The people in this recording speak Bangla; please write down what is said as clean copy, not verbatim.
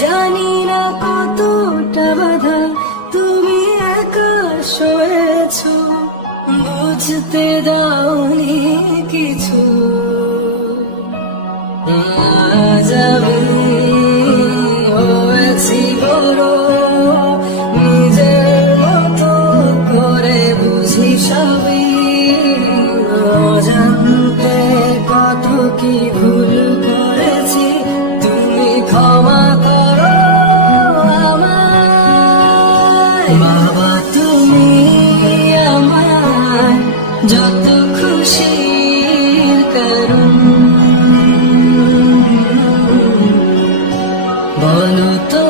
জানি না কতটা বাধা তুমি একা সয়েছো, বুঝতে দাওনি কিছু। আজ আমি হয়েছি বড়, নিজের মতো করে বুঝি সবই। অজান্তে কত কি ভুল করেছি, তুমি ক্ষমা করো আমায়। বাবা তুমি আমার যত খুশির কারণ, বলো তো